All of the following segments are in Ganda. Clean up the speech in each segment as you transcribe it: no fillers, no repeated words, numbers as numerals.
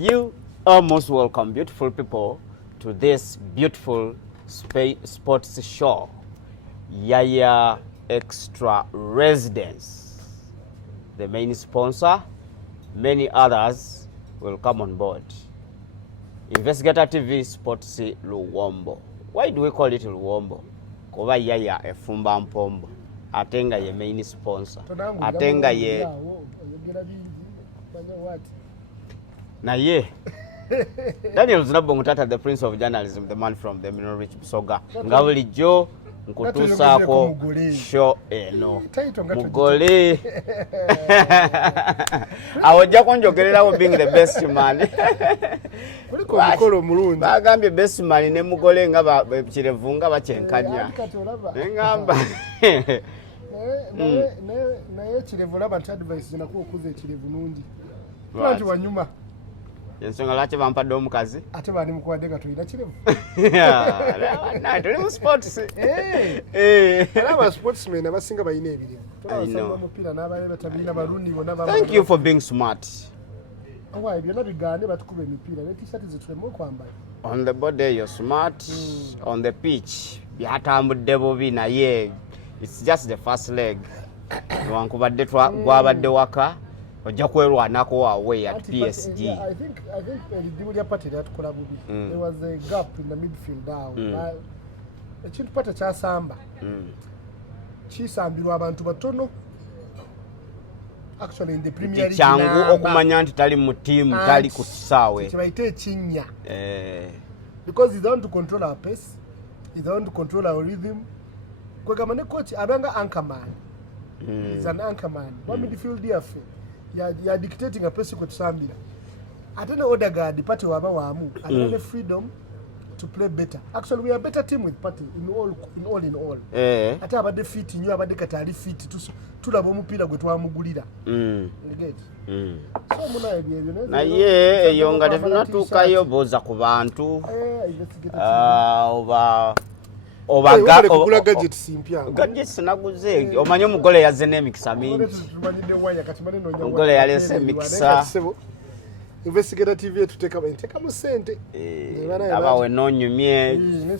You are most welcome, beautiful people, to this beautiful sports show, Yaya Xtra Residence. The main sponsor, many others will come on board. Investigator TV Sports Luwombo. Why do we call it Luwombo? Kuba Yaya efumba mpombo. Atenga ye main sponsor. Atenga ye na ye Daniel Zinabongo Tata, the prince of journalism, the man from the Minorich Soga. Ngavuli Joe nkutusako show eno mugole awojja kunjogererawo being the best man kuliko mukolo mulungi bagambye best man ne mugole nga kirevu nga bakyenkanya ngamba naye kirevu laba nti advice zinakuwa okuza ekirevu nungi lwaki wanyuma ensonga lwaki bampadde omukazi ate bani mukuwadde nga tulina kirevu tuli mu sports era aba sportsmen abasinga balina ebirimu tolabasamba omupiira n'abaale batabiina balundi bonna thank you for being smart waaye byonna bigande batukuba emipiira ne t-shirt zitulemu okwambala on the body you're smart on the pitch byatambudde bubi naye it's just the first leg wankubadde gwabadde waka ojja kwerwanako away at PSG. I think edimu lya pate lyatukola bubi. There was a gap in the midfield down. Ekintu pate kyasamba kisambirwa abantu batono. Actually in the Premier League kyangu okumanya nti tali mu team tali ku kisaawe kibaite ekinya because he don't control our pace, he don't control our rhythm. Kwegamba ne coach abanga anchorman. He's an anchorman. One midfield yafe ya dictating a pace kutusambira. Atene Odegaard party waba wamu atene freedom to play better. Actually we are a better team with party in all. Ate abade fit nyo abade katali fit tulaba omupira gwe twamugulira. Get. So muna ebyo na ye eyo nga tetunatuukayo boza ku bantu oba kugula gadgets mpya gadgets naguze omanye omugole yazze n'emikisa mingi omugole yalese emikisa Investigator TV tuteka mu sente abawe nonyumye ne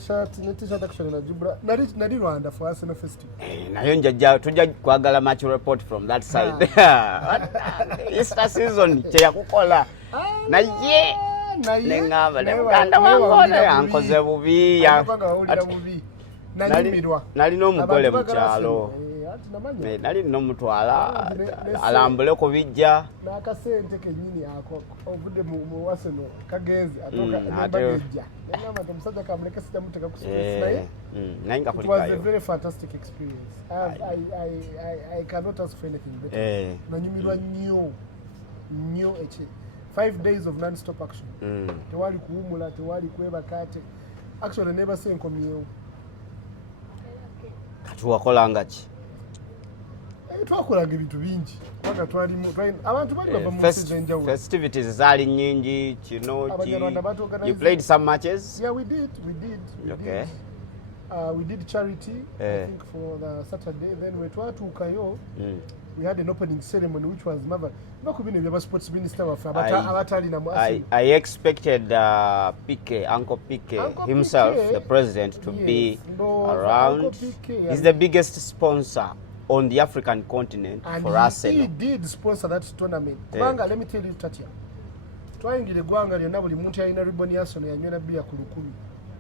t-shirt action na jubra nali Rwanda for Arsenal festival nayo njajja tujja kwagala match report from that side Easter season kye yakukola naye nengamba ne muganda wange yankoze bubi nalina omugole mu kyalo nali nomutwala alambule ku bijja n'akasente kenyini ako ovudde mu Arsenal kagenze atoka nebagejja yangamba nti omusajja kamuleke sijja muteka ku space naye nga it was a very fantastic experience. I cannot ask for anything better. Nanyumirwa nnyo ekye 5 days of non-stop action. Tewali kuwumula, tewali kwebaka ate. Actually never say nkomyewo. Katuwakolanga ki? Twakolanga ebintu bingi. Kwanga twalimu abantu bali bava mu message enjawulo. Festivities zali nyingi, you played some matches? Yeah, we did. Okay. We did charity, I think, for the Saturday. Then we tried to Ukayo. We had an opening ceremony, which was marvelous. Sports minister I expected PK, Uncle PK himself, the president, to be around. He's the biggest sponsor on the African continent and for Arsenal. He did sponsor that tournament. Kubanga, let me tell you, Tatia. Twayingire gwanga lyonna buli muntu alina ribbon ya Arsenal yanywera bia ku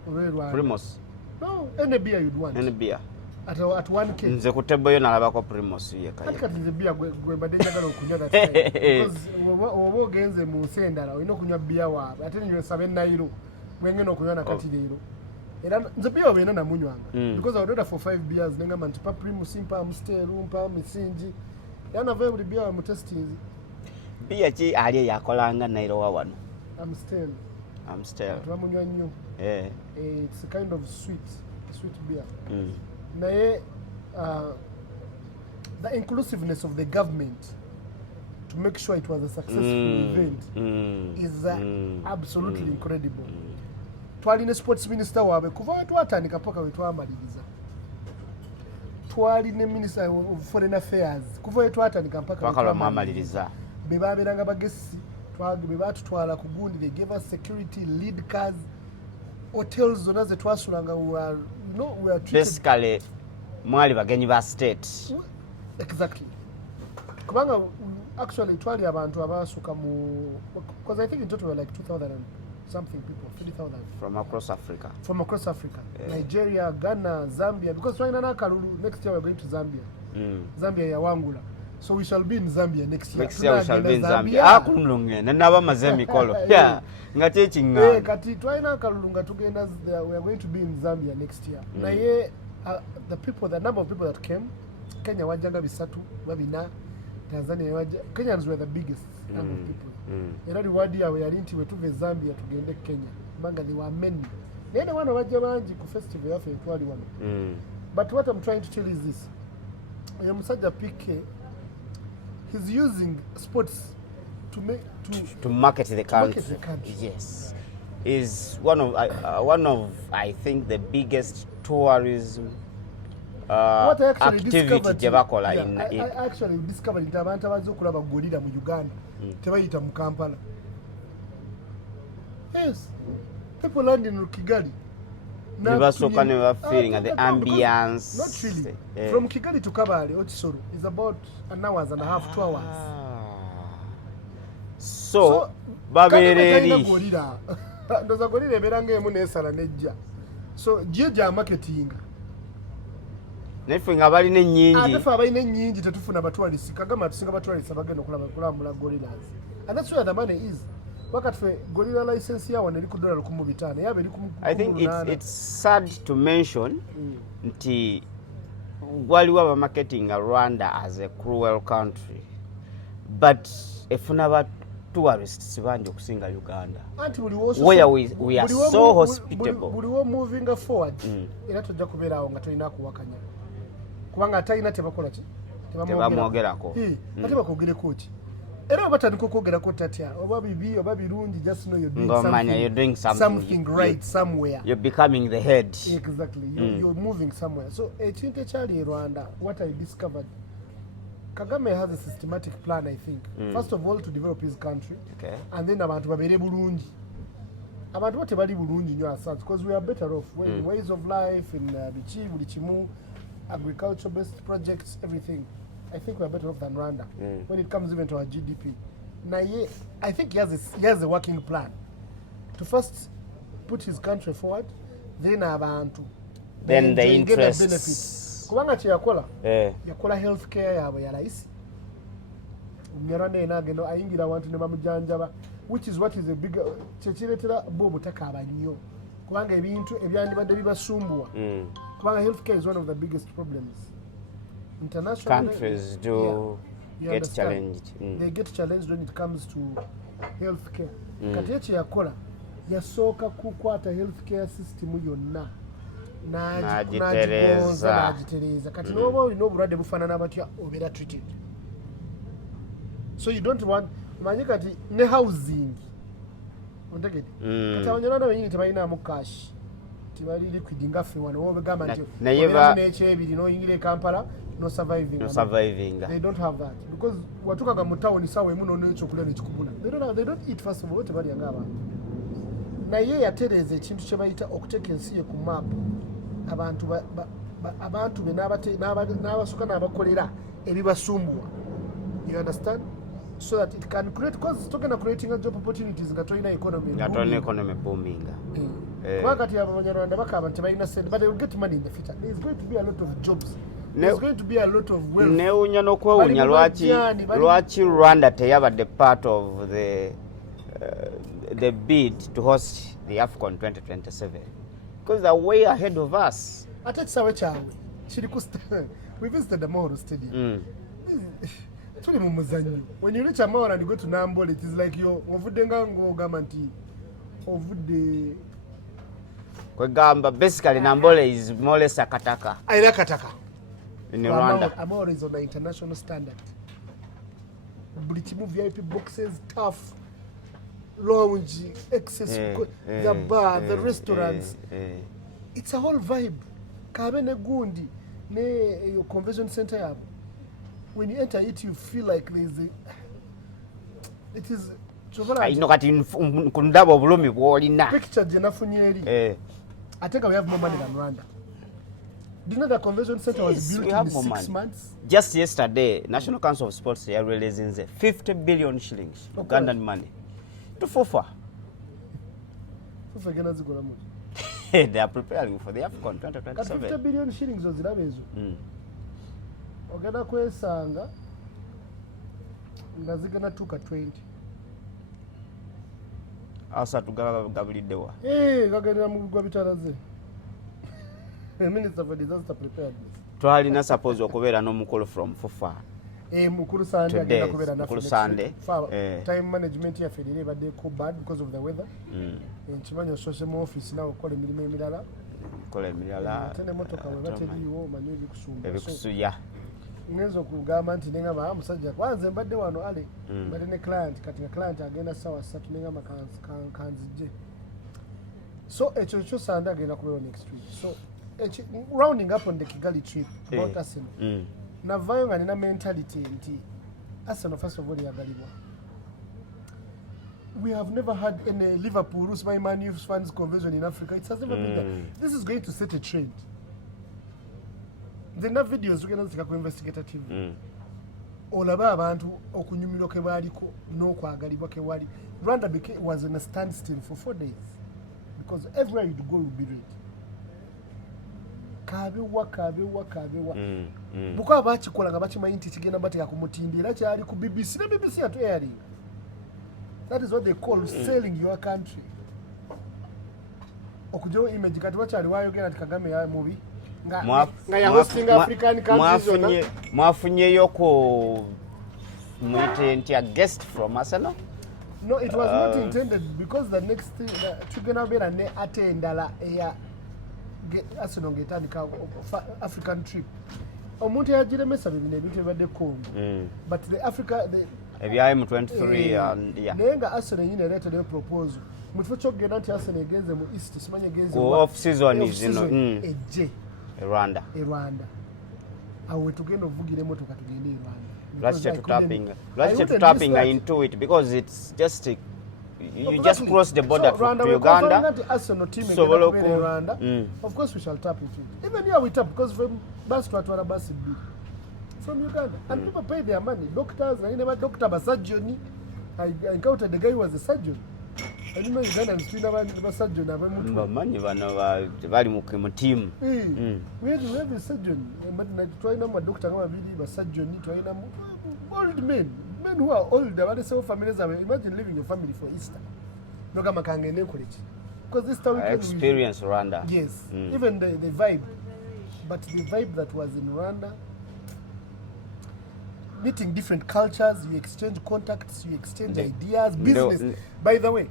10 Primos. No, any beer you'd want. Any beer. At 1K. Nze ku table yo nalabako Primos ye kaya. Kati nze beer gwe badde njagala okunywa that time. Because oba ogenze mu sendala olina okunywa beer waabwe ate nywe 7 nairo mwengena okunywa na kati leero. Era nze beer obena namunywanga. Because I ordered for 5 beers nengamba nti pa Primus mpa Amstel mpa Misinji. Yana every beer mu testing. Beer ki ali yakolanga nairo wa wano. Amstel. Twamunywa nnyo. It's a kind of sweet beer. Naye the inclusiveness of the government to make sure it was a successful event is absolutely incredible. Twalina sports minister waabwe kuva twatandika paka we twamaliriza. Twalina minister of foreign affairs kuva we twatandika paka we twamaliriza. Bebaberanga bagesi bwe batutwala ku gundi, they gave us security, lead cars, hotels zonna ze twasulanga, we were treated basically mwali bagenyi ba state. Exactly. Kubanga actually twali abantu abasuka mu, because I think in total we were like 2,000 and something people, 30,000 from across Africa. From across Africa, Nigeria, Ghana, Zambia, because twalina nakalulu, next year we're going to Zambia. Zambia ya Wangula. So we shall be in Zambia next year. Next year we shall be in Zambia. Kulunge naba mazemi kolo. Yeah. Ngate chinga. Kati twalina kalulu nga tugenda, we are going to be in Zambia next year. Na the number of people that came, Kenya wajanga bisatu, babina, Tanzania wajanga. Kenyans were the biggest number of people. Era reward ya we are into we tuve Zambia tugende Kenya. Banga there were many. Nene wana wajja banji ku festival yafe twali wano. But what I'm trying to tell you is this. Musajja PK, he's using sports to market the country. Yes, is one of I think the biggest tourism activity jebakola I actually discovered nti abantu abazo okulaba golira mu Uganda tebayita mu Kampala. Yes, people land in Kigali. Never feeling at the ambience. Not really. From Kigali to Kabale, Otisoro, is about an hour and a half, 2 hours. So babereri. Ndoza golira berange munesala nejja. So jeja marketing. Nefe ngabali ne nyingi. Atefa abaine nyingi tetufuna batwalisi. Kagama tusinga batwalisi abagenda kulambula gorillas. And that's where the money is. Gorilla license ya wana $100 kumubitane yabe I think it's sad to mention nti waliwo aba marketing Rwanda as a cruel country, but efuna ba tourists bangi okusinga Uganda, where we are so hospitable. Buliwo moving forward era tojja kubeerawo nga tolina kuwakanya kubanga atalina tebakola ki tebamwogerako ate bakogereko ki. Era batandika okwogerako tatya oba bibi oba birungi, just know you're doing something right somewhere. You're becoming the head. Exactly. You're moving somewhere. So ekintu ekyali Rwanda, what I discovered, Kagame has a systematic plan, I think. First of all, to develop his country. Okay. And then abantu babere bulungi. Abantu bote bali bulungi nyo as such, because we are better off in ways of life, in bichi buli kimu, agriculture based projects, everything. I think we're better off than Rwanda when it comes even to our GDP. Now, I think he has a working plan to first put his country forward, then abantu. Then the interests. Get the benefits. Kubanga chiyakola, yakola healthcare yabo ya raisi. Umyarane enagendo ayingira wantu ne bamujanjaba, which is what is a bigger chechiretera bo butaka abanyo. Kubanga ebintu ebyandibadde bibasumbwa. Kubanga healthcare is one of the biggest problems. International countries do get challenged. They get challenged when it comes to healthcare. Kati eche yakola yasooka kukwata healthcare system yonna n'agitereza. Kati n'oba olina obulwadde bufaanana batya obeera treated. So you don't want manyi kati ne housing ontegedde kati abanyarwanda benyini tebalinaamu cash, tebali liquid nga ffe wano wobegamba nti n'ekyebiri n'oyingira e Kampala no surviving. They don't have that because watukaga mu town sawa emu n'ekyokulya nekikubula. They don't eat first of all, tebalyanga abantu. Naye yatereza ekintu kye bayita okuteeka ensi ye ku map, abantu be n'abasuka n'abakolera ebibasumbwa. You understand? So that it can create, because talking of creating job opportunities nga tolina economy booming. Wakati abanyarwanda bakaba nti balina sente, but they will get money in the future. There is going to be a lot of jobs. There's going to be a lot of wealth. Neunya nokwewunya lwaki Rwanda teyabadde part of the bid to host the AFCON 2027, because they're way ahead of us. Ate kisawe kyawe kiri ku we visited the Mahoro Stadium. Tuli mu muzanyo. When you reach a Mahoro and you go to Namboole, it is like yo ovudde nga ng'ogamba nti ovudde kwegamba. Basically Namboole is more or less a kataka. Ayina kataka. In Rwanda. Amahoro is on the international standard. Buli kimu VIP boxes, tough, lounge, access, the bar, the restaurants. It's a whole vibe. Kabe ne gundi, ne your convention center yabo. When you enter it, you feel like it is ino kati kundaba obulumi bwolina picture gye nafunye eri I think we have more money than Rwanda. Do you know the convention center was built in 6 months? Just yesterday, National Council of Sports are releasing 50 billion shillings, Ugandan money, to FUFA. FUFA gonna zigura mu. They are preparing for the AFCON 2027. 50 billion shillings ozirabezo. Ogenda kwesanga nga zigana tuka 20. Asa tugabuliddewa. Gagendera mu bigwa bitalaze. Minister for Disaster Preparedness. Twalina suppose okubeera n'omukulu from FUFA. Mukulu Sande agenda kubeera na Mukulu Sande. Time management ya Federe badde ko bad because of the weather. Nkimanyi osose mu office nawe okola emirimu emirala. Tene motoka we bateliwo manyi ebikusuya. Ngezo kugamba nti nengamba musajja kwanze mbadde wano ale mbadde ne client kati client agenda sawa 3 nengamba kanzije. So ekyo Sande agenda kubeera next week. So rounding up on the Kigali trip about Arsenal. Navayo nga nina mentality nti Arsenal first of all yagalibwa. We have never had any Liverpool my Man U fans conversion in Africa. It has never been that. This is going to set a trend. The na videos ugenda zika ku investigator TV. Olaba abantu okunyumira ke baliko n'okwagalibwa ke wali. Rwanda was in a standstill for 4 days because everywhere you go will be red. Kabewa buko abakikola nga bakimanyi nti kigenda bateka kumutindira kyali ku BBC na BBC atu airing. That is what they call selling your country. Okujo image kati wakyali wayogera ati Kagame ya mubi nga ya hosting African countries mwafunyeyo ko mwite a guest from Arsenal. No, it was not intended because the next thing tugenda bera ne atendala ya Arsenal ngetandika African trip. Omuntu yagiremesa bibine ebintu ebadde Congo. But the Africa ebya M23 and nenga Arsenal yine letter the proposal. Mutfo kyogenda nti Arsenal egenze mu East simanye egenze off season is eje Rwanda. Awe tugenda ovugira emotoka tugende Rwanda. Let's tapping into it because it's just you just cross the border to Uganda. So Rwanda, of course we shall tap into it. Even here we tap because from bus to Atwara bus from Uganda. And people pay their money. Doctors, I never doctor but surgeon. I encountered the guy who was a surgeon. I didn't know Uganda and still never surgeon. Money bali mu team. We have a surgeon. But try number doctor kama bidi ba surgeon try number old men who are older, but they say families. Imagine leaving your family for Easter. No kama kangene college. Because Easter weekend experience Rwanda. Yes. Even the vibe. But the vibe that was in Rwanda, meeting different cultures, you exchange contacts, you exchange ideas, business. By the way,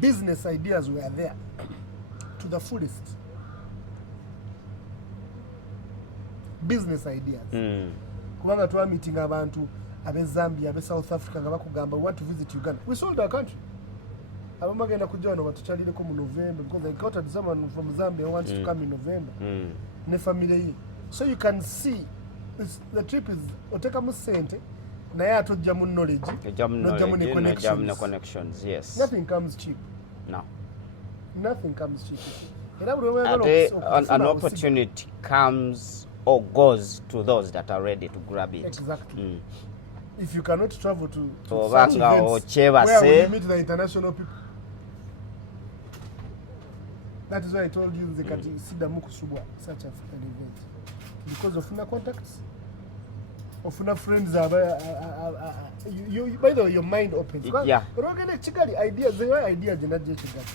business ideas were there to the fullest. Business ideas. Kubanga tuwa meeting abantu abe Zambia, abe South Africa nga bakugamba we want to visit Uganda. We sold our country. Abamagenda kujoina batuchalire ko mu November because I encountered someone from Zambia who wants to come in November. Ne family. So you can see the trip is oteka mu sente naye atojja mu knowledge. No connections. Yes. Nothing comes cheap. No. Nothing comes cheap. An opportunity comes or goes to those that are ready to grab it. Exactly. If you cannot travel to such events, where will you meet the international people? That is why I told you they can see the Mukusubwa, such African event. Because of una contacts, of una friends, by the way, your mind opens. Yeah. But okay, Chigali ideas, the idea did not get Chigali.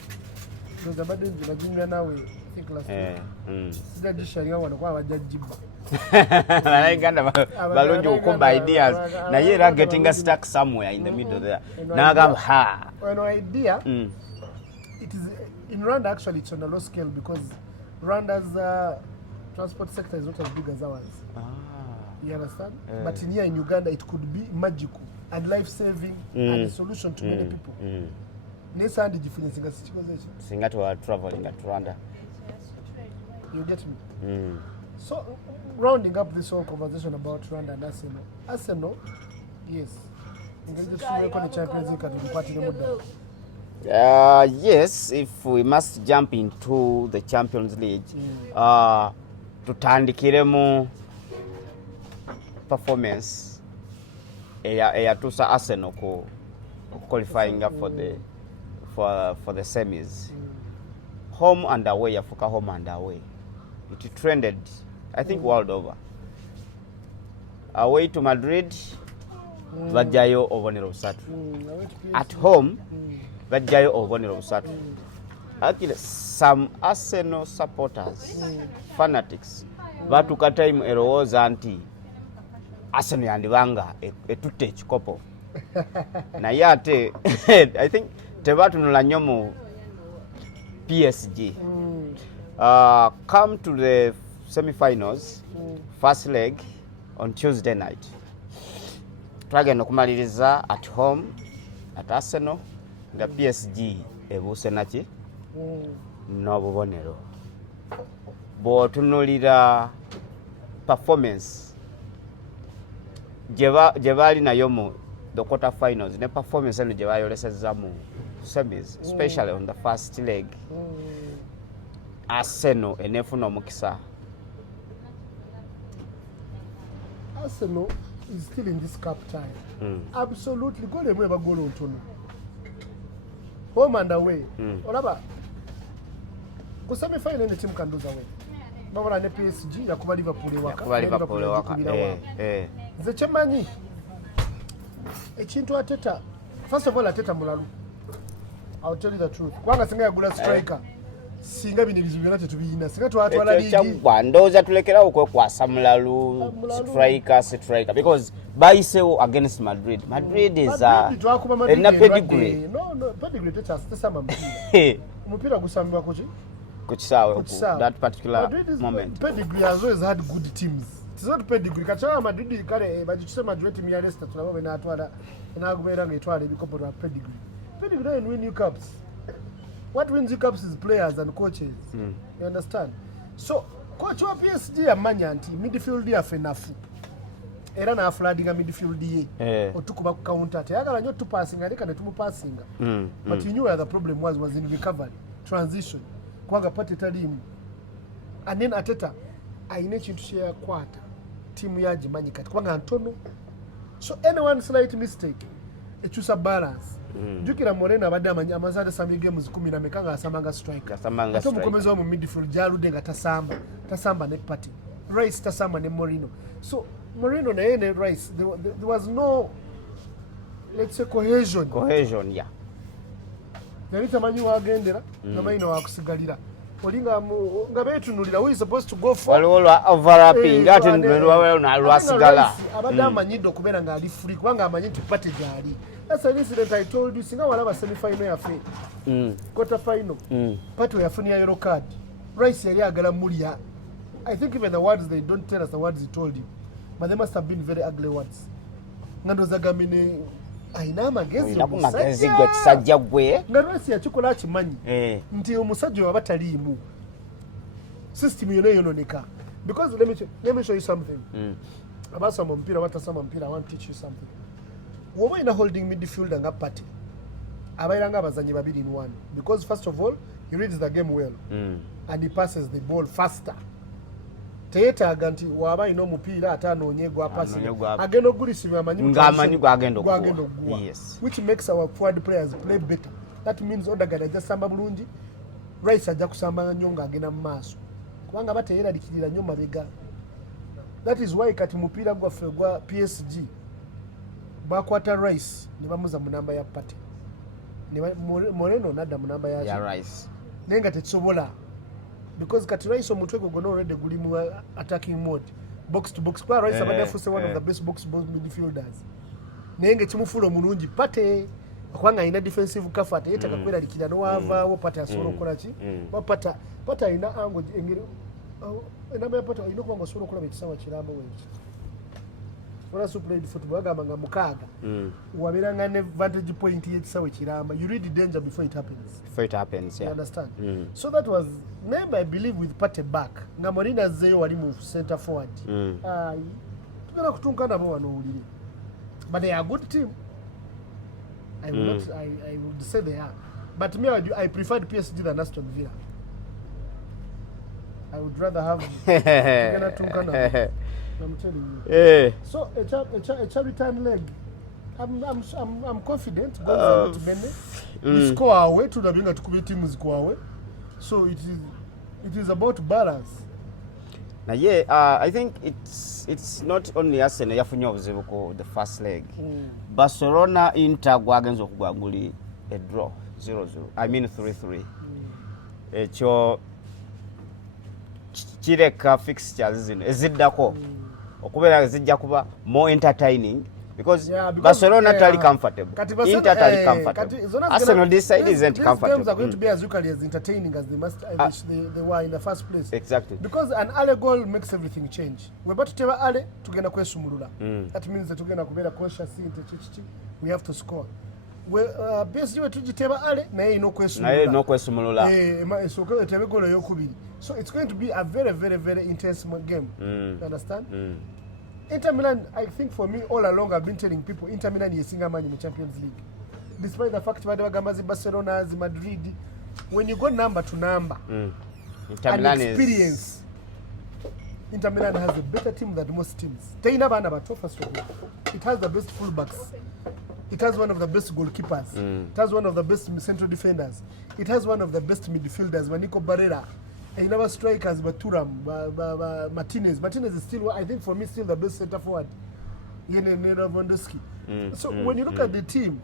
Because the bad in Virginia now, I think last week. Sida jisharia wanakuwa wajajiba. Balungi okuba ideas na ye are getting stuck somewhere in the middle there. Nagam ha. An idea. It is in Rwanda actually it's on a low scale because Rwanda's transport sector is not as big as ours. You understand? But in here in Uganda it could be magical and life-saving and a solution to many people. Nesa and difference in situation. Singa to traveling at Rwanda. You get me? So rounding up this whole conversation about Rwanda and Arsenal. Arsenal, yes, Yes, if we must jump into the Champions League, tutandikiremu performance eyatusa Arsenal ku qualifying for the semis. Home and away, yafuka home and away. It trended, I think, world over. Away to Madrid, bajjayo obubonero busatu. At home, bajjayo obubonero busatu. Actually, some Arsenal supporters, fanatics, batuka time erowooza nti Arsenal yandibanga etutte ekikopo. Naye ate I think tebatunula nnyo mu PSG. Come to the semi-finals, first leg on Tuesday night. Twagenda okumaliriza at home at Arsenal nga PSG ebuuse naki n'obubonero. Bw'otunuulira performance gye baali nayo mu the quarter finals ne performance eno gye bayolesezza mu semis, especially on the first leg, Arsenal enefuna omukisa. Arsenal is still in this cup time. Absolutely. Go lemwe bagolo ntono. Home and away. Olaba. Ku semi final ne team can do away. Babala ne PSG yakuba Liverpool waka. Yakuba Liverpool waka. Ze chemanyi. Ekintu Ateta. First of all, Ateta mulalu. I'll tell you the truth. Kwanga singa yagula striker. Singa bini bizu byona tetubiyina. Singa twatwala ligi. Ndoza tulekera okwe kwa Samulalu striker because bayisewo against Madrid. Madrid is a pedigree. No, pedigree tesama mpira. Mpira gusambwa kuchi? Kuchisawe that particular moment. Pedigree has always had good teams. It's not pedigree. Kachawa Madrid kale bajichise Madrid team ya Leicester tulabo na atwala na agubera ngetwala ebikopo bya pedigree. Pedigree don't win you cups. What wins you cups is players and coaches. You understand? So coach wa PSG amanya nti midfield yafenafu. Era na flooding midfield ye. Otukuba ku counter. Tayagala nyo tu passing alika ne tumu passing. But you knew where the problem was in recovery, transition. Kwanga pate talimu. And then Ateta aine chintu share quarter. Team ya jimanyi kati kwanga Antonio. So anyone slight mistake echusa balance. Jukira Morena abadde amazade sami games 10 na mekanga asamanga striker. Ate mukomeza mu midfield jalude nga tasamba ne party. Rice tasamba ne Moreno. So Moreno na yene Rice there was no, let's say, cohesion, yeah. Yali tamanyi wagendera namayina wakusigalira. Olinga nga betunulira we supposed to go for overlapping ate nalwawe nalwasigala. Abadde amanyido okubeera nga ali free kubanga amanyi nti party gyali. That's an incident I told you. Singa walaba semi-final yafe. Quarter final. Party yafunia yellow card. Rice yali agala mulia. I think even the words, they don't tell us the words he told you. But they must have been very ugly words. Ngando zagamine aina amagezi omusajja gwe. Nga Rice yakikola akimanyi. Nti omusajja waba taliimu. System yoneka. Because let me show you something. Abasoma mpira batasoma mpira, I want to teach you something. Woba ina holding midfielder nga party abairanga abazanyi babiri in one, because first of all he reads the game well and he passes the ball faster. Teyetaaga nti waba ina omupiira atanoonye gwa passing agenda ogulisibwa amanyi gwagenda yes, which makes our forward players play better. That means Odegaard ajja samba bulungi, Rice ajja kusamba nnyo ng'agenda mu maaso kubanga bateyeralikirira nnyo mabega. That is why kati mupiira gwaffe gwa PSG bakwata Rice ne bamuza mu namba ya party. Moreno nadda mu namba ya Rice. Nenga tekisobola. Because kati Rice omutwe gwe gonna already guli mu attacking mode. Box to box. Kwa Rice abadde afuse one of the best box midfielders. Nenga kimufula omulungi pate. Kwanga ina defensive comfort yetaka kwera likira no wava wo pate asoro kola ki. Pata ina ango engeri. Enamba ya pata ina kwanga asoro kola bekisawa kiramba wechi. When I played football, I'm mukaga. Wabiranga ne vantage point yekisawe kiramba. You read the danger before it happens. Yeah. You understand? So that was maybe I believe with Pate back. Ngamorina zeyo wali move center forward. Tugenda kutunka nabo wano uliri. But they are a good team. I will not. I would say they are. But me, I preferred PSG than Aston Villa. I would rather have. I'm telling you. Yeah. So a return leg. I'm confident. Goals are not many. We score away to the winner to create teams score away. So it is about balance. Now, yeah, I think it's not only Arsenal yafunye obuzibu ku the first leg. Barcelona Inter gwagenza okugwaguli a draw 0-0. I mean 3-3. Ekyo kireka fixtures zino eziddako okubeera zijja kuba more entertaining because Barcelona tali comfortable. Inter tali comfortable. Arsenal this side isn't comfortable. These games are going to be as equally as entertaining as they were in the first place. Exactly. Because an early goal makes everything change. We're about to tell early tugenda kwesumulula. That means that tugenda kubeera cautious into chichi. We have to score. PSG we tugiteba early naye ino kwesumulula. Esooka etebe goal eyokubiri. So it's going to be a very, very, very intense game. You understand? Inter Milan, I think for me, all along I've been telling people, Inter Milan is single man in the Champions League. Despite the fact that Barcelona, Madrid, when you go number to number, Inter Milan experience, Inter Milan has a better team than most teams. It has the best fullbacks. It has one of the best goalkeepers. It has one of the best central defenders. It has one of the best midfielders, Nico Barrera. And our strikers, Turam, Martinez. Martinez is still, I think for me, still the best center forward. So when you look at the team,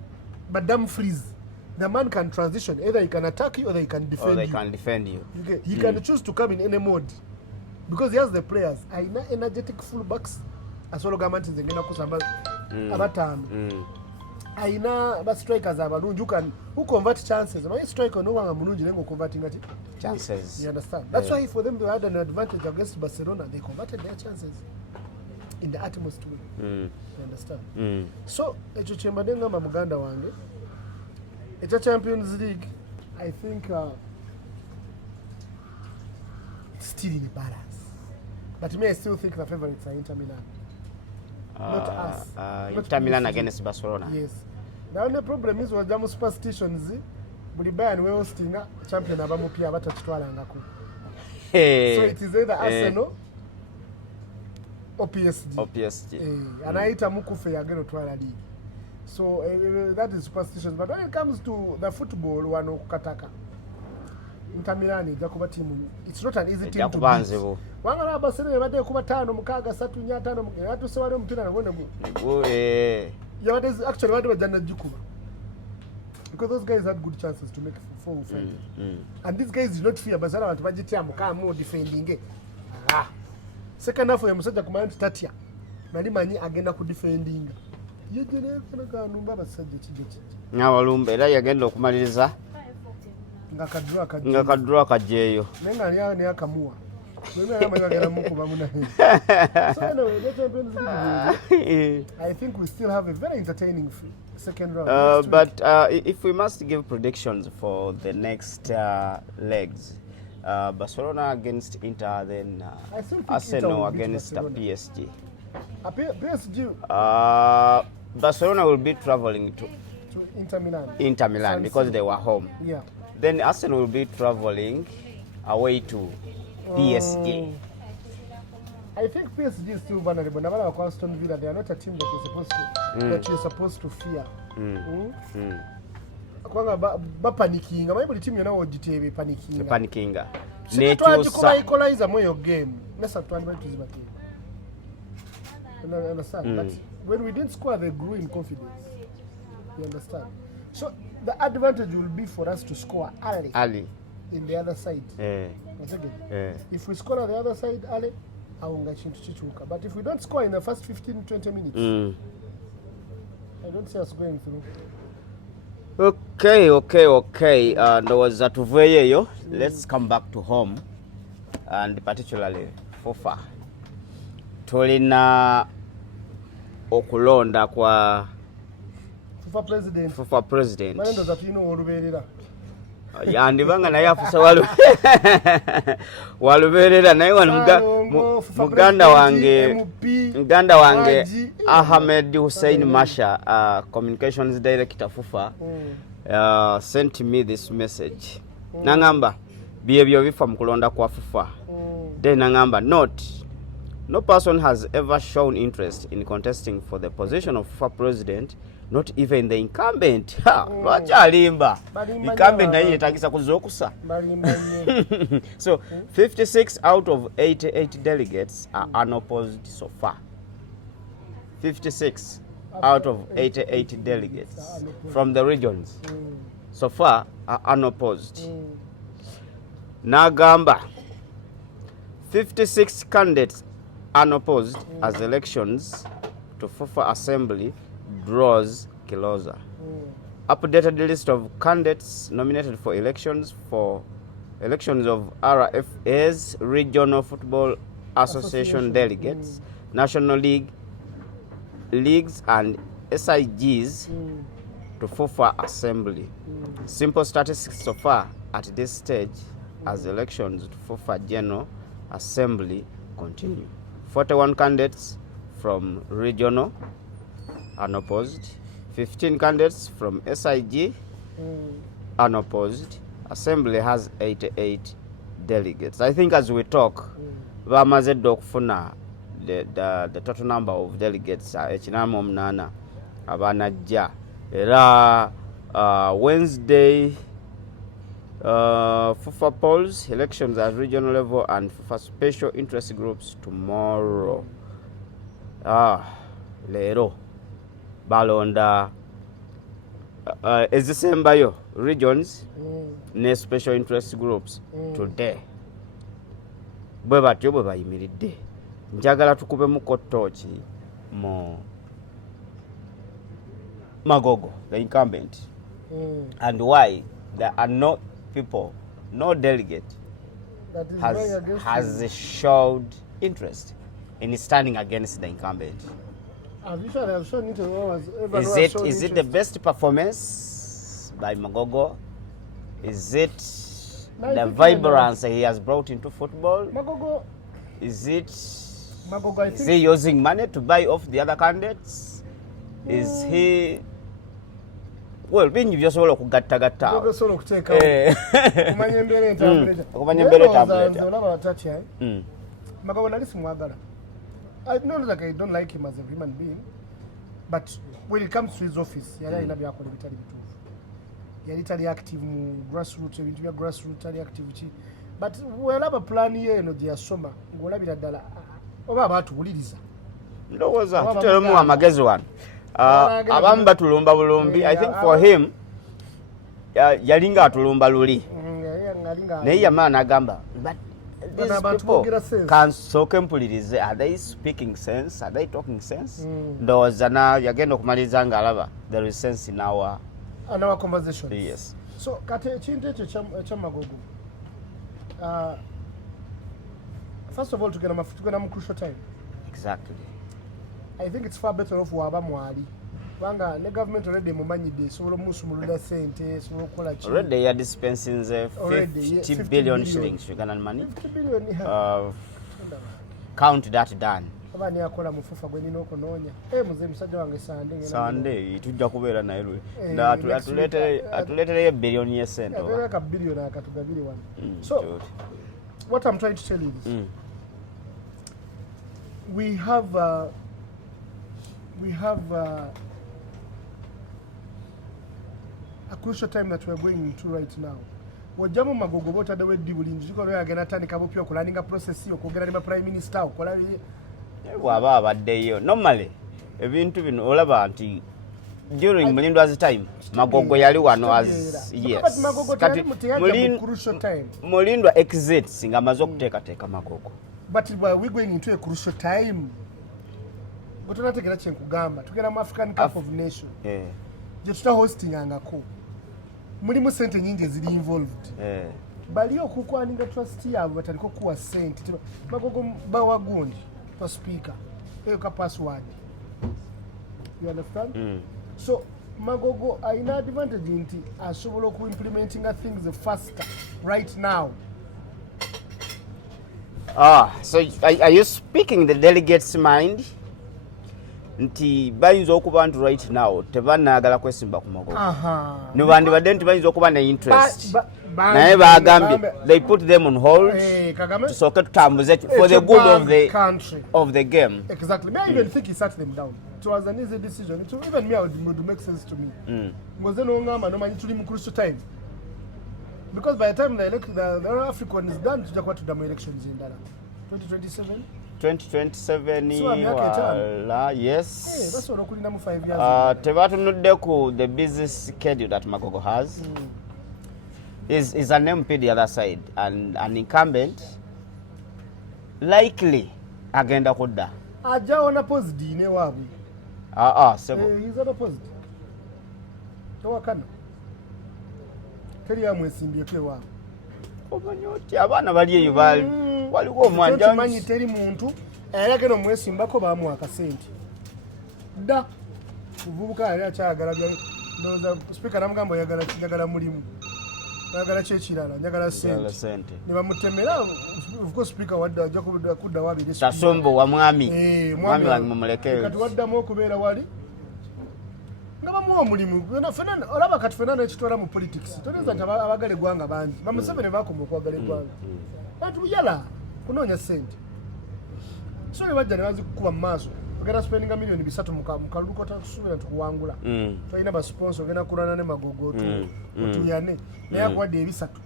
but Dumfries, the man can transition. Either he can attack you or he can defend you. Okay. He can choose to come in any mode. Because he has the players. Energetic fullbacks. As well as aina ba strikers abalungi who convert chances. No striker no one mulungi nengo converting chances. You understand? That's why for them they had an advantage against Barcelona. They converted their chances in the utmost way. You understand? So echo chembadenga muganda wange. It's Champions League. I think it's still in balance. But me, I still think the favorites are Inter Milan. Not us. Inter Milan against Barcelona. Yes. The only problem is with the superstitions. Buli Bayern we hosting champion abamupia abatachitwalangako. So it is either Arsenal or PSG. Anaita mukufe yageno twala league. So that is superstitions. But when it comes to the football, wano kukataka. Inter Milan is a team. It's not an easy team to beat. Wangala Barcelona bade kuba 5-3-5 atu sewale mpira na ngone mu. Yeah, that is actually what was done Jukuba. Because those guys had good chances to make 4 or 5. And these guys did not fear Barcelona to budget more defending. Second half ya musaja command Tatia. Nali manyi agenda ku defending. Yegene kana numba basaje kigechi. Nga walumbe era yagenda okumaliriza nga kadro kajeyo. Nenga ali ne akamua. So anyway, the Champions League, I think we still have a very entertaining second round. But if we must give predictions for the next legs, Barcelona against Inter, then Arsenal against PSG. PSG. Barcelona will be traveling to Inter Milan because they were home. Yeah. Then Arsenal will be traveling away to PSG. I think PSG is still vulnerable. Navala kwa Aston Villa, they are not a team that you're supposed to fear. Kwanga ba panikinga. Maybe the team you know GTV panikinga. Panikinga. Netusa equalizer moyo game. Nesa twani to ziba game. You understand? But when we didn't score, they grew in confidence. You understand? So the advantage will be for us to score early. In the other side. If we score on the other side early, but if we don't score in the first 15-20 minutes, I don't see us going through. Okay. Ndowoza tuveyeyo. Let's come back to home, and particularly FOFA. Tolina okulonda kwa FOFA president. Manendo zatino oluberera. Yandibanga naye afusa waluberera naye wano Bongo, FIFA muganda President, wange MP, muganda wange Haji. Ahmed Hussein Masha, communications director FUFA, sent me this message. Nangamba byebyo bifa mu kulonda kwa FUFA. Then nangamba no person has ever shown interest in contesting for the position of FUFA president, not even the incumbent. Lwaki alimba incumbent naye yetagisa kuzokusa. So 56 out of 88 delegates are unopposed so far. 56 out of 88 delegates from the regions so far are unopposed. Nagamba 56 candidates unopposed as elections to FUFA Assembly draws closer. Updated list of candidates nominated for elections of RFAs, Regional Football Association delegates, National Leagues and SIGs to FUFA Assembly. Simple statistics so far at this stage as elections to FUFA General Assembly continue. 41 candidates from regional unopposed, 15 candidates from SIG unopposed. Assembly has 88 delegates. I think as we talk, bamaze okufuna the total number of delegates ekinama omunana abanajja era Wednesday FUFA polls, elections at regional level and FUFA special interest groups tomorrow. Lero balonda ezisembayo regions ne special interest groups today. Bwe batyo bwe bayimiridde. Njagala tukubemu tochi mu Magogo, the incumbent, and why there are no people, no delegate That is has showed interest in standing against the incumbent. I've shown it Is it the best performance by Magogo? Is it the vibrance he has brought into football? Magogo, Is it Magogo, I is think he using money to buy off the other candidates? Is he well bingi byosobola okugattagatta Magogo solo okuteekawo kumanya embeera entambulira okumanya embeera entambulira olaba atatya Magogo nali simwagala. I know that I don't like him as a human being, but when it comes to his office yali alina byakola bitali bituufu. Yali tali active mu grassroots, ebintu bya grassroots tali active ki, but welaba plan ye eno gye yasoma ng'olabira ddala oba abaatuwuliriza ndowooza tuteemu amagezi wano. Abamu batulumba bulumbi. I think for him yalinga atulumba luli naye yamala n'agamba but these people kansooke mpulirize, are they speaking sense, are they talking sense? Ndowooza yagenda okumaliriza ng'alaba there is sense in our conversations. Yes. So kati ekintu ekyo ekya Magogo, first of all tugenda mu crucial time. Exactly. I think it's far better off waba mwali kubanga ne government already mumanyidde esobola omusumulula sente esobola okukola ki Already they are dispensing the 50 billion shillings Ugandan money. 50 billion Count that done. abani akola mu FUFA gwe nina okunoonya muze musajja wange Sunday tujja kubeera naye lwe atuleetereyo billioni y'essente oba ka billion akatugabire wano. So what I'm trying to tell you is we have a crucial time that we are going into right now. Wajjamu Magogo botaddewo eddi bulingi kiko lwe agenda atandika bupya okulaninga process okugera ne ba prime minister okola bw'aba abaddeyo normally ebintu bino olaba nti during Mulindwa's time Magogo yali wano as yes kati Mulindwa exits nga amaze okuteekateeka Magogo. But we going into a crucial time. But tunategera kyenkugamba tugenda mu African Cup of Nations gye tuta hosting angako mulimu sente nyingi eziri involved bali okukwaninga trustee yaabwe bataliko kuwa sente Magogo bawa gundi for speaker eyo ka password, you understand? So Magogo ayina advantage nti asobola oku implementing things faster right now. So are you speaking the delegates' mind? Nti bayinza okuba nti right now tebanagala kwesimba ku magogo. Nibandibadde nti bayinza okuba ne interest. Naye bagambye they put them on hold tusooke tutambuze for the good of the game. Exactly. Me I even think he sat them down. It was an easy decision. Even me, it would make sense to me. Because then no man to him crucial time. Because by the time the African is done, to the elections in 2027. 2027 yes. That's what I 5 years. Tebatunudde the busy schedule that Magogo has. Is an MP the other side and an incumbent likely agenda kudda. Aja on opposed ne wabu. Sebo. He's on opposed. Towakana. Keri amwesimbye kwe wabu. Obanyoti abana bali eyo bali waliwo omwanja manyi teri muntu era keno mwesimbako bamu akasente. Da. Kuvubuka ali akyagala bya ndoza speaker namugambo yagala mulimu. Nagala chechirala njagala sente ne bamutemera of course speaker wadda kudda wabiri tasombo wa mwami mwami wa mumuleke kati wadda mo kubeera wali ngaba mu omulimu na fenana olaba kati fenana ekitwala mu politics toneza nti abagale gwanga bangi bamusebene bakoma okwagala gwanga bantu yala kunoonya sente so ne bajja ne bazikuba mu maaso ogenda spendinga milioni 3 mu kalulu kota kusubira tukuwangula tulina ba sponsor ogenda kulana ne Magogo otuyane naye akuwadde ebisatu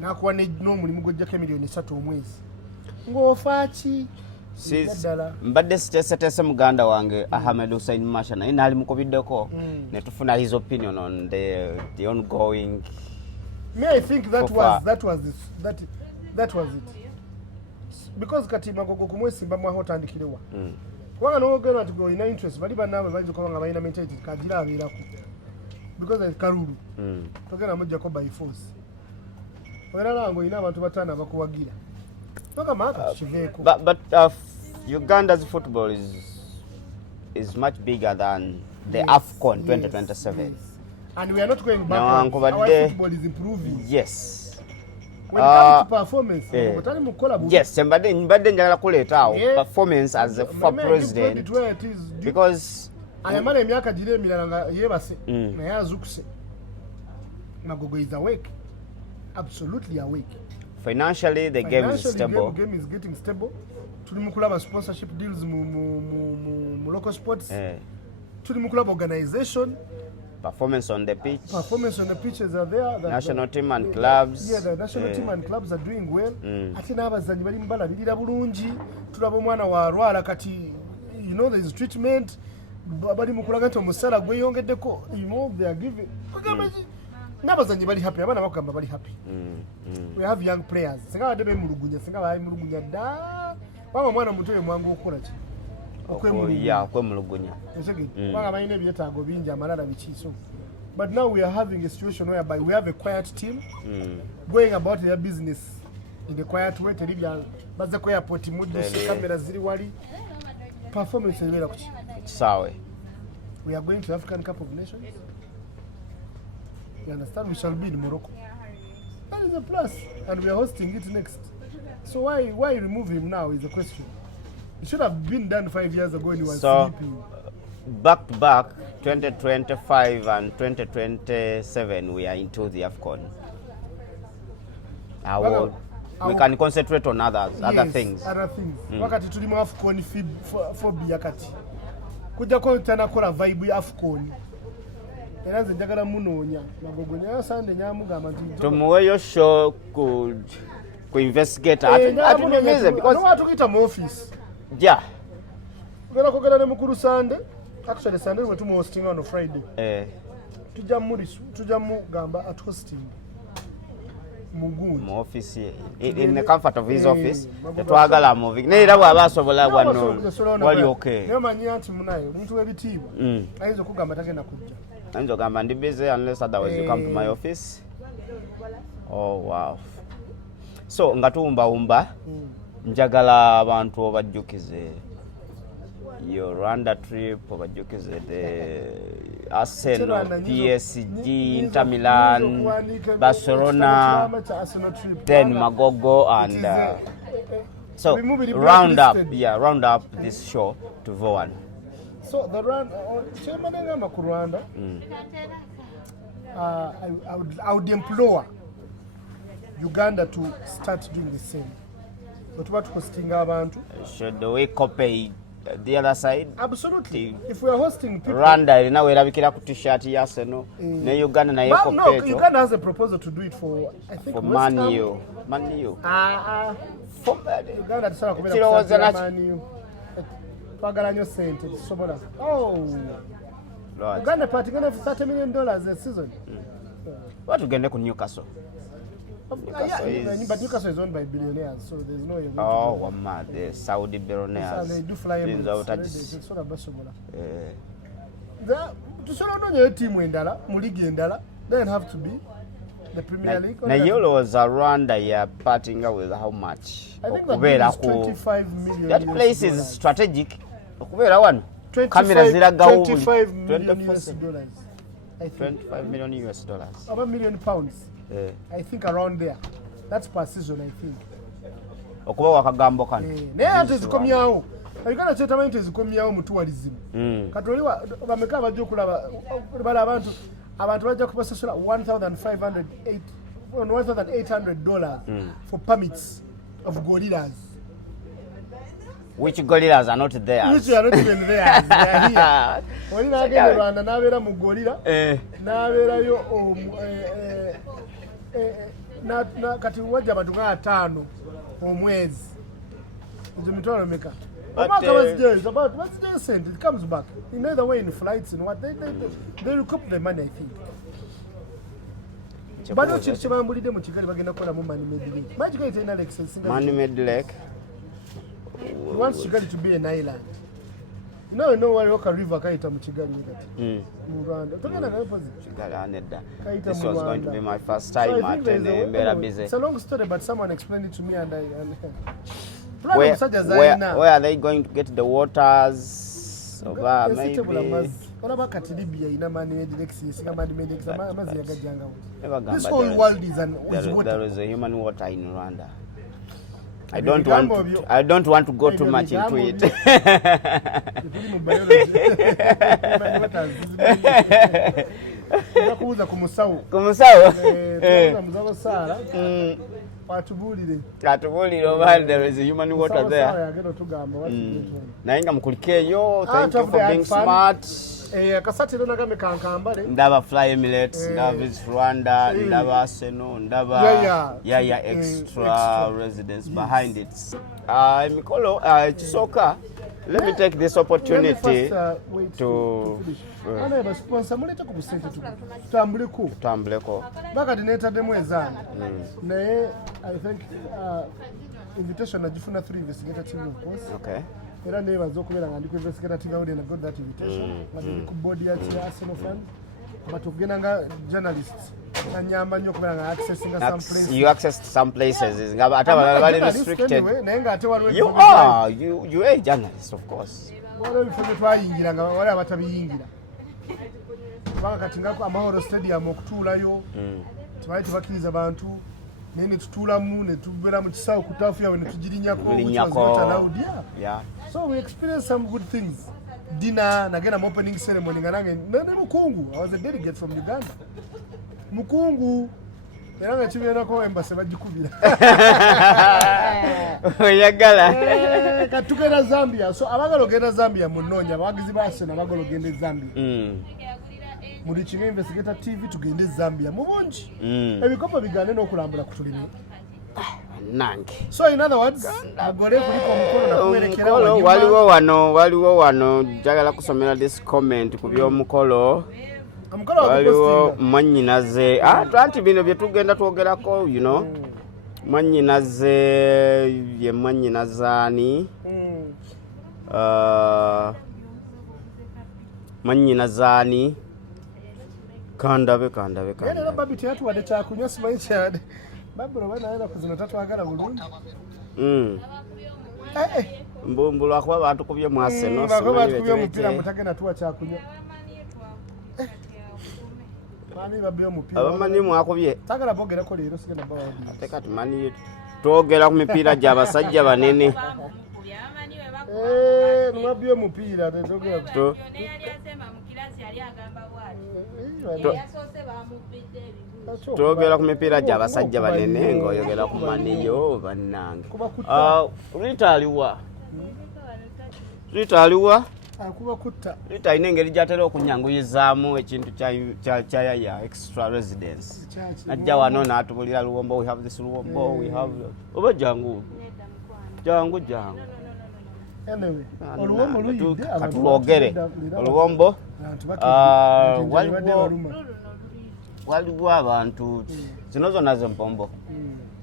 n'akuwa n'omulimu gw'ojjako milioni 3 omwezi ng'ofa ki mbadde siteeseteese muganda wange Ahmed Hussein Masha naye naali mukubiddeko ne tufuna his opinion on the ongoing. I think that was it. Because kati Magogo kumwesimba mwa hotandikirewa kubanga n'ogenda nti ina interest bali bannaabwe bayinza okuba nga balina mentality kagira abeerako because kalulu togenda mujjako by force era nange olina abantu bataano abakuwagira toka maaka tukiveeko. But Uganda's football is much bigger than the AFCON 2027. Yes. And we are not going back. Our football is improving. Yes. When it comes to performance, yes, mbadde njagala kuleeta awo performance as a for president because ayamala emyaka gire emirala nga yeebase naye azukuse. Magogo is awake, absolutely awake. Financially the game is stable. The game is getting stable. Tuli mu kulaba sponsorship deals mu local sports. Tuli mu kulaba organization. Performance on the pitches are there. National team and clubs. Yeah, the national team and clubs are doing well. Ate n'abazanyi bali mbalabirira bulungi. Tulaba omwana wa Arwala kati, you know, there is treatment. Bali mu kulaga nti omusala gweyongeddeko. You know, they are giving. N'abazanyi bali happy. Abana bakugamba bali happy. We have young players. Singa badde bemulugunya, singa bayimulugunya dda. Waba omwana omuto oyo mwangu okukola ki? Okwemulugunya. Kubanga balina ebyetaago bingi amalala bikiiso. But now we are having a situation whereby we have a quiet team going about their business in a quiet way. Teri bya bazze ku airport mudde kamera ziri wali. Performance ebeera ku ki? Sawe. We are going to African Cup of Nations. You understand? We shall be in Morocco. That is a plus. And we are hosting it next. So why remove him now is the question. It should have been done 5 years ago when he was sleeping. Back to back, 2025 and 2027, we are into the AFCON. We can concentrate on other things. Other things. Wakati tulimu AFCON phobia kati. Kujako tanakola vibe ya AFCON. Era nze njagala munoonya. Magogo nya Sunday nyamugamba nti tumuweyo show ku investigate atunyumize because no atukita mu office. Yeah. Gonna kugenda ne mukuru Sunday. Actually Sunday we tumu hosting on Friday. Tujja mu gamba at hosting. Mugundi. Mu office in the comfort of his office. Tetwagala moving. Neera bwaba asobola wano. Wali okay. Nemanyi anti munayo omuntu webitiibwa. Ayinza okugamba tagenda kujja. Ayinza okugamba ndi busy unless otherwise you come to my office. Oh wow. So nga tuwumba njagala abantu obajjukize your Rwanda trip, obajjukize the Arsenal, PSG, Inter Milan, Barcelona, then Magogo and So Remove round up, blacklisted. round up this show to Vowan. So the Rwanda, chairman ku Rwanda, I would implore Uganda to start doing the same. But what hosting abantu? Should we copy the other side? Absolutely. If we are hosting people, Rwanda ina werabikira ku t-shirt ya Arsenal ne Uganda nayo but copy no, echo Uganda has a proposal to do it for, I think, for West Ham. Man U. For Uganda tisala kubera Kirowooza kusatira naki- Man U. Twagala nnyo sente tusobola. Oh, Right. Uganda partingana for $30 million a season. Batugende ku Newcastle. Yeah, is- but Newcastle is owned by billionaires, so there's no way. Oh, wama, the Saudi billionaires. They do fly Things Emirates. out It's sort of basobola. eh, Tusobola onoonya tiimu endala mu ligi endala, then have to be the Premier League. na olowooza Rwanda ya parting with how much? I think that Okubeera is ku 25 million. that US place is dollars. strategic. Okubeera wano 25 kamera ziragawo 25 million 24/7. US dollars. I think. 25 million US dollars. About $1 million pounds. Eh, I think around there. That's per season, I think. okuba wakagambo kano. Naye ate zikomyawo. Uganda kyetamanyi tezikomyawo mu tourism. Kati oli bameka abajja okulaba bala abantu bajja kubasasula $1,800 for permits of gorillas. Which gorillas are not there? Which are not even there. They are here. Oli n'agenda Rwanda n'abeera mu gorilla, n'abeerayo kati wajja abantu nga 5 omwezi. Ezo mitwalo meka. Omwaka bazijayo, it's about bazijayo sente, it comes back. In either way, in flights and what, they recoup the money, I think. Bano kintu kyebambulidde mu Kigali bagenda kukolamu man-made lake. Manyi Kigali terina lake singa. Man-made lake. He wants Kigali to be an island. No, waliwo ka river kayita mu Kigali kati. Mu Rwanda. Togenda nayo pozi. Kigali anedda. Kayita This mu was going to Rwanda. be my first So time I at think there's a way- Mbeera anyway, Busy. it's a long story, but someone explained it to me and Where, Plan where are they going to get the waters? Oba maybe. olaba kati Libya ina man-made lakes, yesinga man-made lakes, amazzi yagajjangawo. Never This gamba whole there world is water. there is a human water in Rwanda. I Ebyo don't want bigambo to, byo- I don't want to go too ebyo much into bigambo it. Tuli mu biology. Nja kubuuza ku musawo. Ku musawo. Tubuuza musawo Saara. Atubuulire. Atubuulire oba there is a human water Saara there. yagenda otugamba what's the one. Naye nga mukulika eyo, Ah, thank you twavudde for had being fun. smart. Kasatiro nagambe kankambale. Ndaba Fly Emirates, ndaba Visit Rwanda, ndaba Arsenal, ndaba Yaya Xtra residence behind it. Mikolo, kisooka, let me take this opportunity to sponsor mulete ku busente tutambuleko tambuleko. bakati neetaddemu ezaana naye I think invitation nagifuna through investigator team of course. Okay. Era neebaza okubeera nga ndi ku investigator team awuli and I got that invitation nga ndi ku board ya Arsenal fan but okugenda nga journalists nanyamba nnyo okubeera nga accessinga some places. You accessed some places. Ate abalala bali restricted. Naye ng'ate waliwo You are. You are a journalist, of course. waliwo ebifo bye twayingira nga wali abatabiyingira kubanga kati nga Amahoro stadium okutuulayo tebaali tebakkiriza bantu naye ne tutuulamu ne tubeera mu kisaawe ku taafu yawe ne tugirinyako which was not allowed. Yeah. So we experienced some good things. Dinner, nagenda mu opening ceremony nga nange ne Mukungu. I was a delegate from Uganda. Mukungu era nga kibeerako embassy bagikubira. Oyagala. Kati tugenda Zambia. So abagala ogenda Zambia munoonya abawagizi ba Arsenal abagala ogenda e Zambia. Muri kimwe investigator TV tugende Zambia mu bungi. Ebikopo bigane n'okulambula kutulime. Nange. So in other words, agole kuliko omukolo na kuwerekera waliwo wano njagala kusomera this comment ku by'omukolo. Omukolo waliwo mwannyinaze anti bino bye tugenda twogerako you know. Mwannyinaze ye mwannyinazaani. Mwannyinazaani. Kandabe. Era babi teyatuwadde kyakunywa simanyi kyade. Babula banaera kuzino tatwagala bulungi. Mbumbu lwakuba batukubye mu Arsenal. Batukubye omupiira mutagenda tuwa kyakunywa. Mani babye omupiira. Abamanyi mwakubye. Tagala bogerako leero sigenda bawa. Ate kati mani twogera ku mipiira gy'abasajja banene. Nabyo mupiira tetogera twogera ku mipiira gy'abasajja banene ng'oyogera ku maniyo bannange. Rita aliwa akuba kutta. Rita alina engeri gy'atera okunyanguyizaamu ekintu kya Yaya Extra Residence. Najja wano n'atubulira Luwombo, we have this Luwombo, we have oba jangu. Anyway, Oluwombo luyidde katulogere Oluwombo waliwo abantu zino zonna zempombo.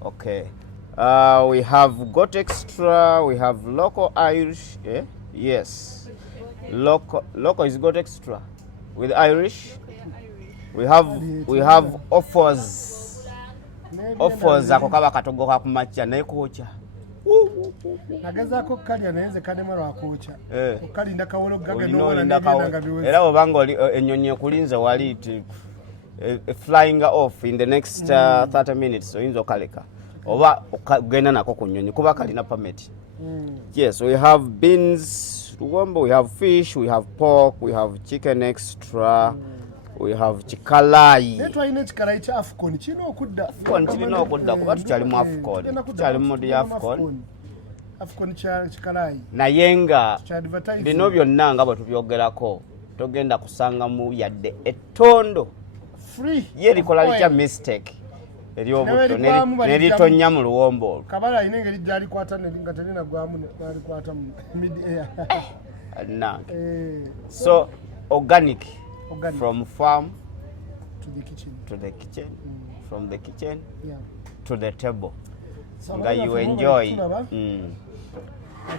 Okay. We have got Extra, we have local Irish, yes. Local is got Extra. With Irish, we have offers ako kaba katogoka ku macha naye kocha. Nagazaako kalya naye nze kadema lwakocha. Okalinda kawolo gaga era obanga ennyonyi ekulinze wali iti flying off in the next 30 minutes oyinza okaleka oba okagenda nako ku nnyonyi kuba kalina permit. Yes, we have beans Luwombo, we have fish, we have pork, we have chicken extra, we have chikalai. Netwalina ekikalayi kya Afcon kirina okudda. Afcon kirina okudda kuba tukyali mu Afcon. Tukyali mu di Afcon. Afcon kikalayi. Naye nga bino byonna nga bwe tubyogerako togenda kusangamu yadde ettondo. Free. Ye likola litya mistake. Eryobuto neritonya mu Luwombo olwo. Kabala alina engeri gy'alikwata nga terina gwamu n'alikwata mu mid air. So organic from farm to the kitchen. From the kitchen to the table. Nga you enjoy.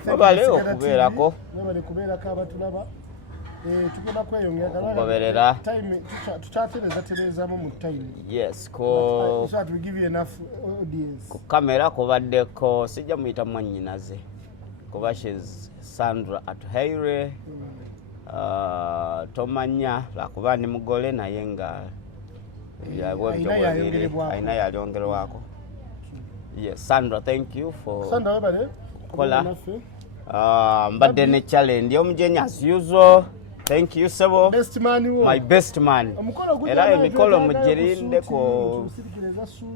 Babale okubeerako. Babale kubeerako abatulaba. Tugenda kweyongera kugoberera time tuchatereza mu time. Yes, so that we give you enough audience. Ku kamera kubaddeko sijja muyita mwannyinaze kuba she's Sandra at Haire. Tomanya lakuba ni mugole naye nga aina yalyongerwako. Yes, Sandra, thank you for Sandra webale kola. Mbadde ne challenge omujenyi as usual. Thank you, Sebo. Best man wo. My best man. Era emikolo mugirinde ko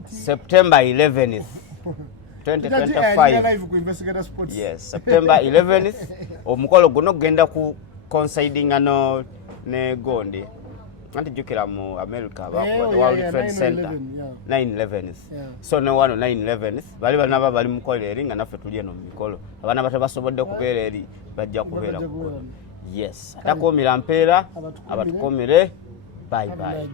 September 11th. 2025. Yes, September 11th. Omukolo guno genda ku coinciding ano ne Gondi. Anti jukira mu America the World Trade Center. 9/11th. So no one 9/11th. Bali banaba bali mukolo eri nga naffe tuli eno mikolo. Abana batabasobodde kubeera eri bajja kubeera ku. Yes. Atakuumira mpeera abatukuumire. Bye bye.